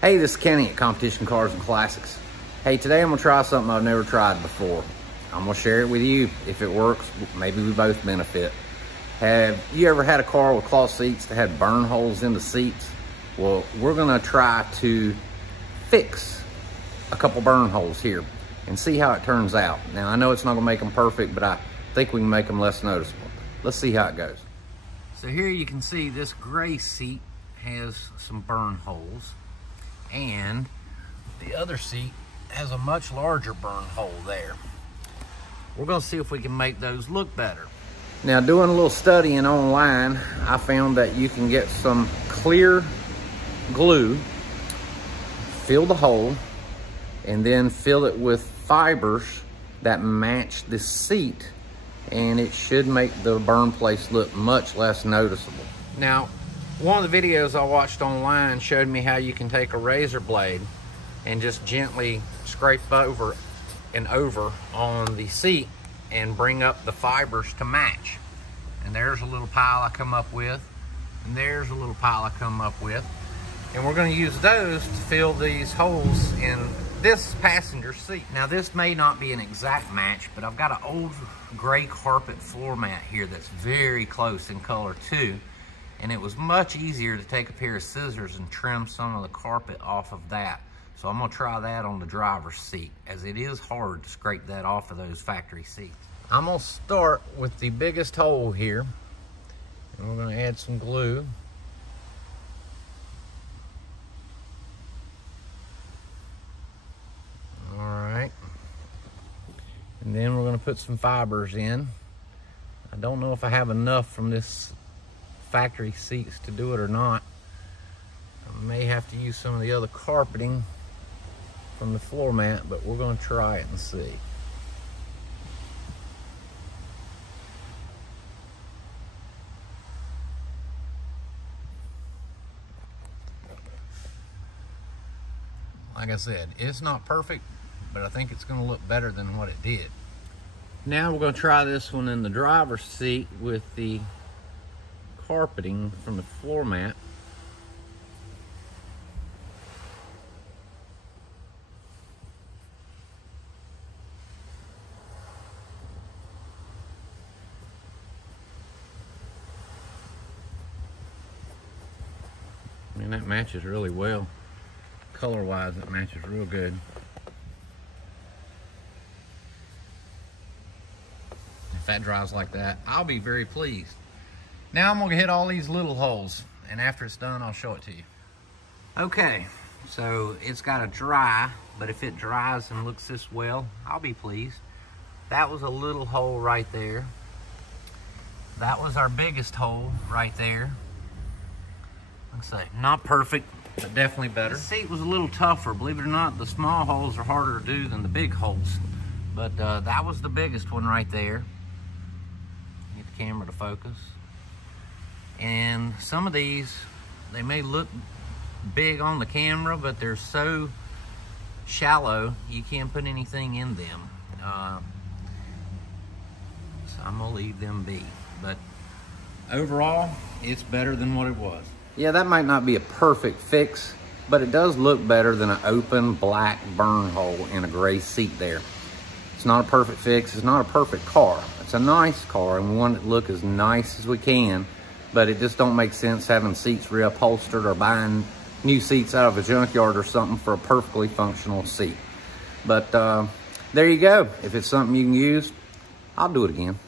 Hey, this is Kenny at Competition Cars and Classics. Hey, today I'm gonna try something I've never tried before. I'm gonna share it with you. If it works, maybe we both benefit. Have you ever had a car with cloth seats that had burn holes in the seats? Well, we're gonna try to fix a couple burn holes here and see how it turns out. Now, I know it's not gonna make them perfect, but I think we can make them less noticeable. Let's see how it goes. So here you can see this gray seat has some burn holes, and the other seat has a much larger burn hole there. We're gonna see if we can make those look better. Now, doing a little studying online, I found that you can get some clear glue, fill the hole, and then fill it with fibers that match the seat, and it should make the burn place look much less noticeable. Now, one of the videos I watched online showed me how you can take a razor blade and just gently scrape over and over on the seat and bring up the fibers to match. And there's a little pile I come up with, and there's a little pile I come up with. And we're going to use those to fill these holes in this passenger seat. Now, this may not be an exact match, but I've got an old gray carpet floor mat here that's very close in color too. And it was much easier to take a pair of scissors and trim some of the carpet off of that. So I'm gonna try that on the driver's seat, as it is hard to scrape that off of those factory seats. I'm gonna start with the biggest hole here, and we're gonna add some glue. All right. And then we're gonna put some fibers in. I don't know if I have enough from this factory seats to do it or not. I may have to use some of the other carpeting from the floor mat, but we're going to try it and see. Like I said, it's not perfect, but I think it's going to look better than what it did. Now we're going to try this one in the driver's seat with the carpeting from the floor mat. I mean, that matches really well. Color-wise, it matches real good. If that dries like that, I'll be very pleased. Now I'm gonna hit all these little holes, and after it's done, I'll show it to you. Okay, so it's gotta dry, but if it dries and looks this well, I'll be pleased. That was a little hole right there. That was our biggest hole right there. Like I say, not perfect, but definitely better. The seat was a little tougher. Believe it or not, the small holes are harder to do than the big holes. But that was the biggest one right there. Get the camera to focus. And some of these, they may look big on the camera, but they're so shallow, you can't put anything in them. So I'm gonna leave them be. But overall, it's better than what it was. Yeah, that might not be a perfect fix, but it does look better than an open black burn hole in a gray seat there. It's not a perfect fix, it's not a perfect car. It's a nice car, and we want it to look as nice as we can, but it just don't make sense having seats reupholstered or buying new seats out of a junkyard or something for a perfectly functional seat. But there you go. If it's something you can use, I'll do it again.